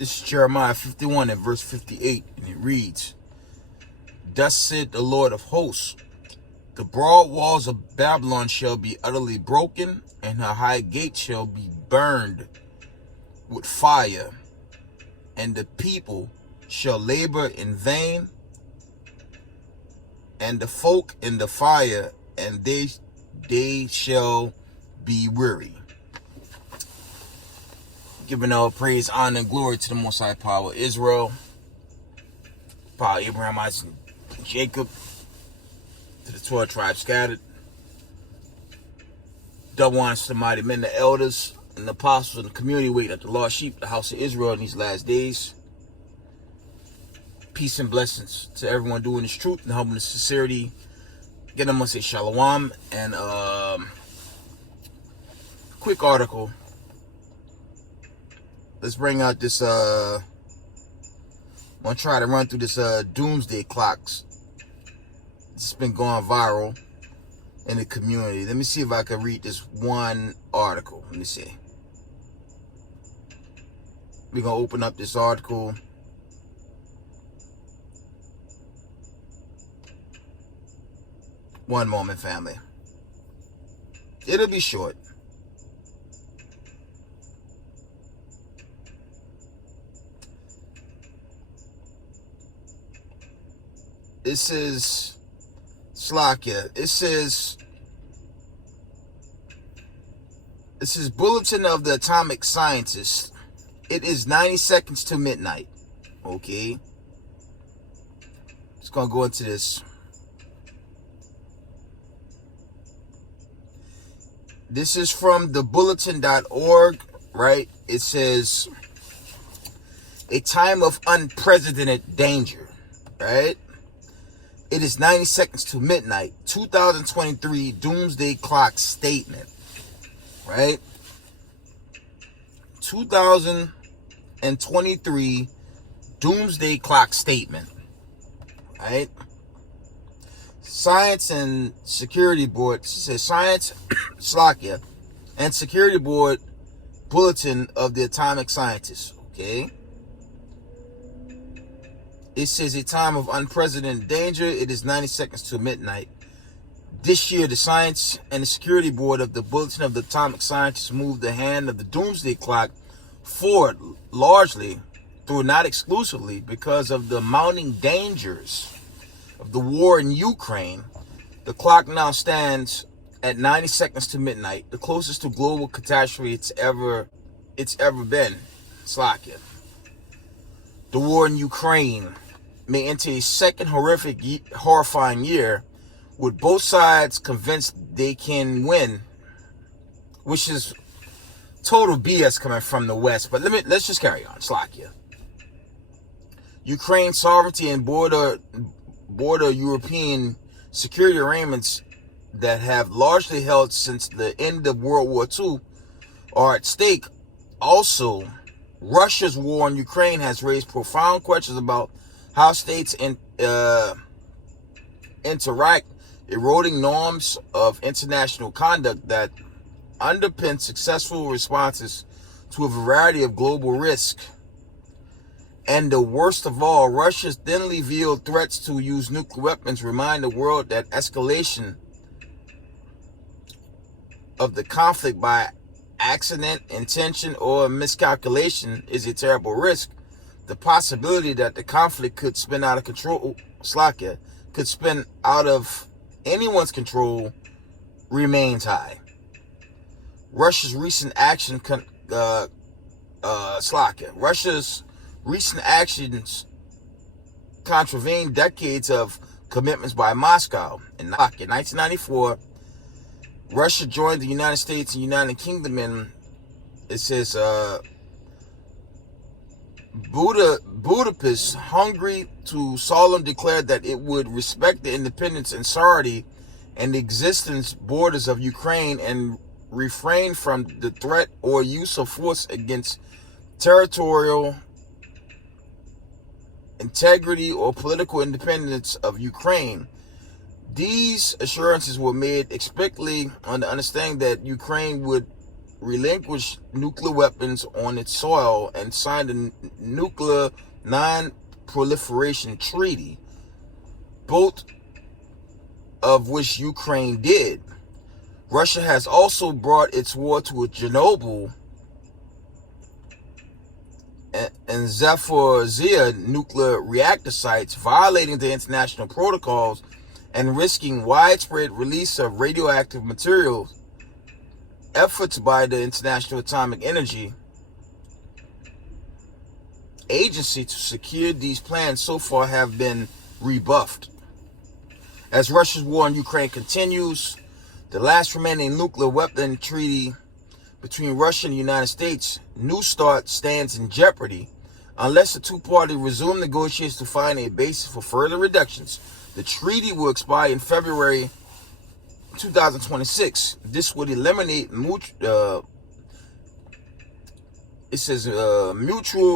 This is Jeremiah 51 and verse 58, and it reads, Thus said the Lord of hosts, the broad walls of Babylon shall be utterly broken, and her high gate shall be burned with fire, and the people shall labor in vain, and the folk in the fire, and they shall be weary. Giving all praise, honor, and glory to the Most High Power Israel, power Abraham, Isaac, and Jacob, to the 12 tribes scattered. Double honor to the mighty men, the elders, and the apostles, and the community waiting at the lost sheep, the house of Israel in these last days. Peace and blessings to everyone doing this truth and humbleness, sincerity. Again, I'm going to say shalom. And quick article. Let's bring out this, I'm going to try to run through this doomsday clocks. It's been going viral in the community. Let me see if I can read this one article. Let me see. We're going to open up this article. One moment, family. It'll be short. This is Slakia. This is Bulletin of the Atomic Scientists. It is 90 seconds to midnight. Okay. Just gonna go into this. This is from the bulletin.org, right? It says a time of unprecedented danger, right? It is 90 seconds to midnight. 2023 Doomsday Clock Statement, right? 2023 Doomsday Clock Statement, right? Science and Security Board, says Science, Slakia, and Security Board Bulletin of the Atomic Scientists, okay? It says a time of unprecedented danger. It is 90 seconds to midnight. This year, the Science and the Security Board of the Bulletin of the Atomic Scientists moved the hand of the Doomsday Clock forward largely, though not exclusively, because of the mounting dangers of the war in Ukraine. The clock now stands at 90 seconds to midnight, the closest to global catastrophe it's ever been. Slakia. The war in Ukraine may enter a second horrifying year, with both sides convinced they can win, which is total BS coming from the West. But let's just carry on. Slakia. Ukraine's sovereignty and border European security arrangements that have largely held since the end of World War II are at stake. Also, Russia's war on Ukraine has raised profound questions about how states interact, eroding norms of international conduct that underpin successful responses to a variety of global risks. And the worst of all, Russia's thinly veiled threats to use nuclear weapons remind the world that escalation of the conflict by accident, intention, or miscalculation is a terrible risk. The possibility that the conflict could spin out of control, could spin out of anyone's control, remains high. Russia's recent actions contravene decades of commitments by Moscow. In 1994, Russia joined the United States and United Kingdom in, it says, Budapest, Hungary, to solemnly declare that it would respect the independence and sovereignty and the existence borders of Ukraine and refrain from the threat or use of force against territorial integrity or political independence of Ukraine. These assurances were made explicitly on the understanding that Ukraine would relinquish nuclear weapons on its soil and signed a nuclear non-proliferation treaty, both of which Ukraine did. Russia has also brought its war to Chernobyl and Zaporizhzhia nuclear reactor sites, violating the international protocols and risking widespread release of radioactive materials. Efforts by the International Atomic Energy Agency to secure these plans so far have been rebuffed. As Russia's war in Ukraine continues, the last remaining nuclear weapon treaty between Russia and the United States, New START, stands in jeopardy unless the two parties resume negotiations to find a basis for further reductions. The treaty will expire in February 2026. This would eliminate mutual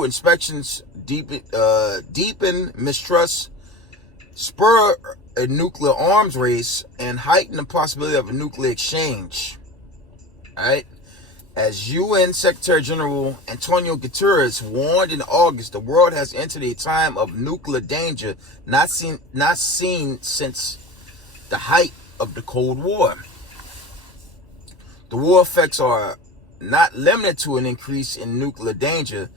inspections, deepen mistrust, spur a nuclear arms race, and heighten the possibility of a nuclear exchange. All right. As UN Secretary General Antonio Guterres warned in August, the world has entered a time of nuclear danger not seen since the height of the Cold War. The war effects are not limited to an increase in nuclear danger.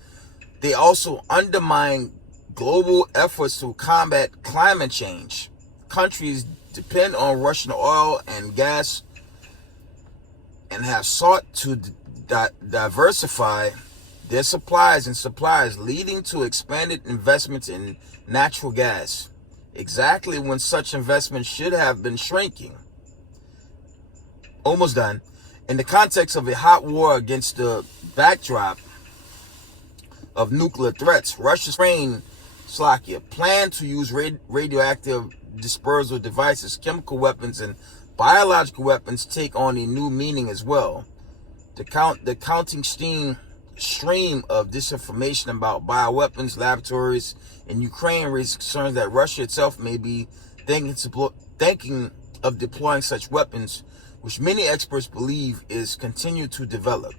They also undermine global efforts to combat climate change. Countries depend on Russian oil and gas and have sought to diversify their supplies, leading to expanded investments in natural gas, exactly when such investments should have been shrinking. Almost done. In the context of a hot war against the backdrop of nuclear threats, Russia's plan to use radioactive dispersal devices, chemical weapons, and biological weapons take on a new meaning as well. The counting stream of disinformation about bioweapons laboratories in Ukraine raises concerns that Russia itself may be thinking of deploying such weapons, which many experts believe is continue to develop.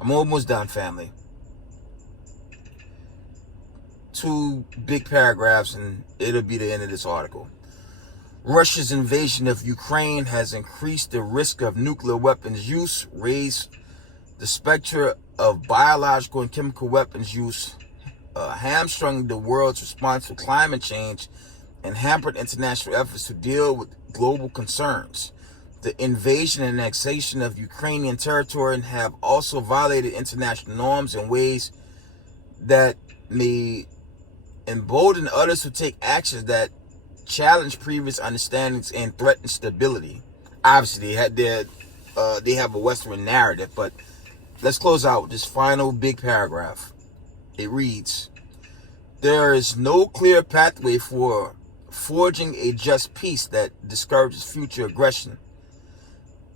I'm almost done, family. 2 big paragraphs and it'll be the end of this article. Russia's invasion of Ukraine has increased the risk of nuclear weapons use, raised the specter of biological and chemical weapons use, hamstrung the world's response to climate change, and hampered international efforts to deal with global concerns. The invasion and annexation of Ukrainian territory have also violated international norms in ways that may embolden others to take actions that challenge previous understandings and threaten stability. Obviously, they have a Western narrative, but let's close out with this final big paragraph. It reads, "There is no clear pathway for forging a just peace that discourages future aggression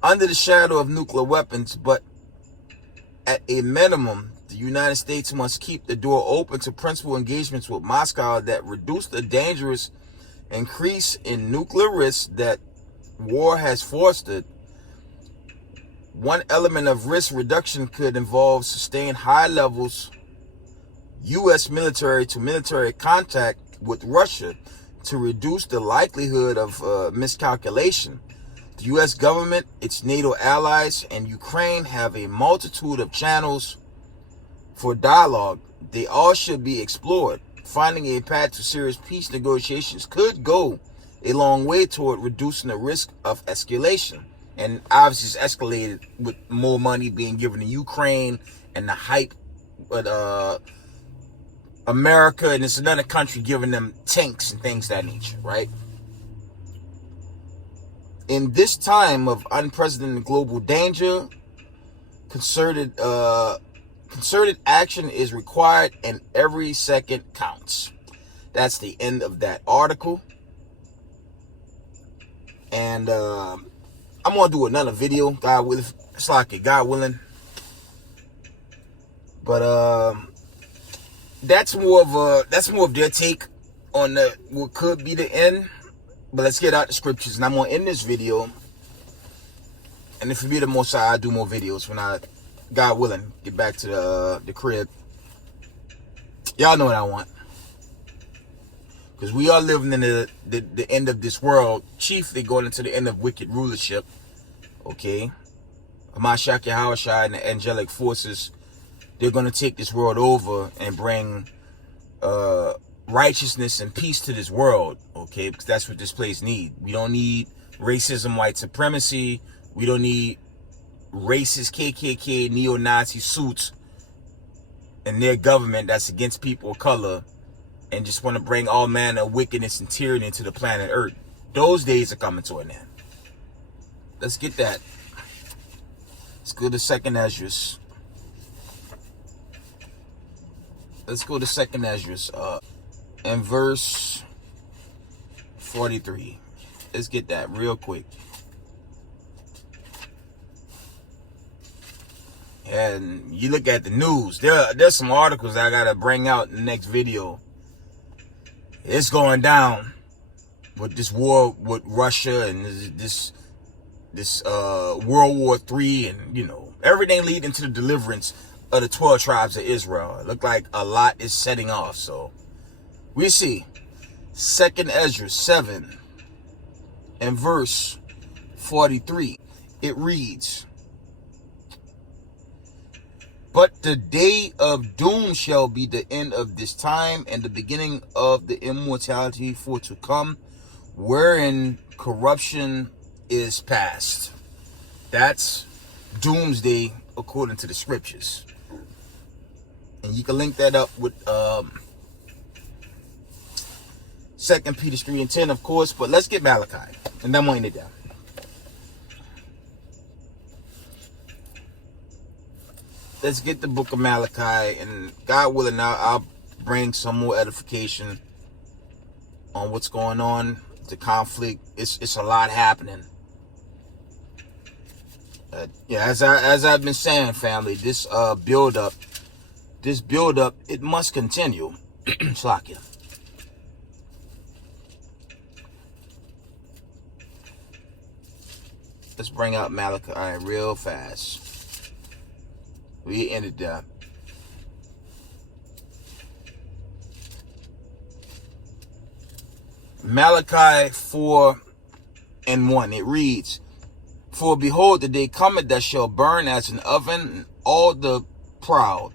under the shadow of nuclear weapons, but at a minimum, the United States must keep the door open to principal engagements with Moscow that reduce the dangerous increase in nuclear risks that war has fostered. One element of risk reduction could involve sustained high levels U.S. military-to-military contact with Russia to reduce the likelihood of miscalculation. The U.S. government, its NATO allies, and Ukraine have a multitude of channels for dialogue. They all should be explored. Finding a path to serious peace negotiations could go a long way toward reducing the risk of escalation." And obviously it's escalated with more money being given to Ukraine and the hype with America, and it's another country giving them tanks and things of that nature, right? In this time of unprecedented global danger, concerted action is required and every second counts. That's the end of that article. And I'm gonna do another video, God willing. But that's more of their take on what could be the end. But let's get out the scriptures, and I'm gonna end this video And if it be the most I'll do more videos when I, God willing, get back to the crib. Y'all know what I want. Because we are living in the end of this world, chiefly going into the end of wicked rulership. Okay? Hamashiach Yahushua and the angelic forces, they're going to take this world over and bring righteousness and peace to this world. Okay? Because that's what this place needs. We don't need racism, white supremacy. We don't need racist KKK, neo-Nazi suits and their government that's against people of color and just want to bring all manner of wickedness and tyranny into the planet Earth. Those days are coming to an end. Let's get that. Let's go to 2nd Esdras. Let's go to 2nd Esdras and verse 43. Let's get that real quick. And you look at the news, there's some articles that I gotta bring out in the next video. It's going down with this war with Russia and this World War III, and you know, everything leading to the deliverance of the 12 tribes of Israel. It look like a lot is setting off. So we see 2nd Esdras 7 and verse 43. It reads, "But the day of doom shall be the end of this time, and the beginning of the immortality for to come, wherein corruption is past." That's doomsday according to the scriptures. And you can link that up with 2 Peter 3 and 10, of course. But let's get Malachi, and then we'll end it down. Let's get the book of Malachi, and God willing, I'll bring some more edification on what's going on, the conflict. It's a lot happening. Yeah, as I've been saying, family, this build up, it must continue. Slakia. Let's bring out Malachi real fast. We ended up. Malachi 4 and 1. It reads, "For behold, the day cometh that shall burn as an oven, and all the proud,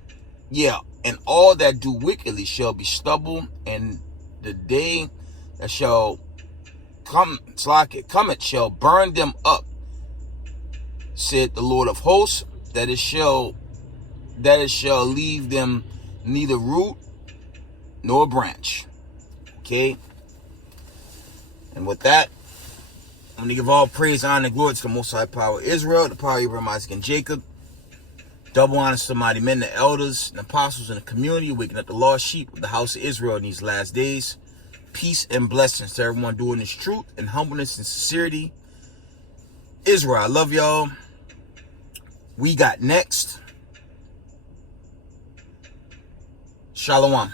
and all that do wickedly shall be stubble, and the day that shall cometh shall burn them up, said the Lord of hosts, that it shall leave them neither root nor branch." Okay? And with that, I'm going to give all praise, honor, and glory to the Most High Power of Israel, the power of Abraham, Isaac, and Jacob. Double honor to the mighty men, the elders, and apostles in the community, waking up the lost sheep of the house of Israel in these last days. Peace and blessings to everyone doing this truth and humbleness and sincerity. Israel, I love y'all. We got next. Shalom.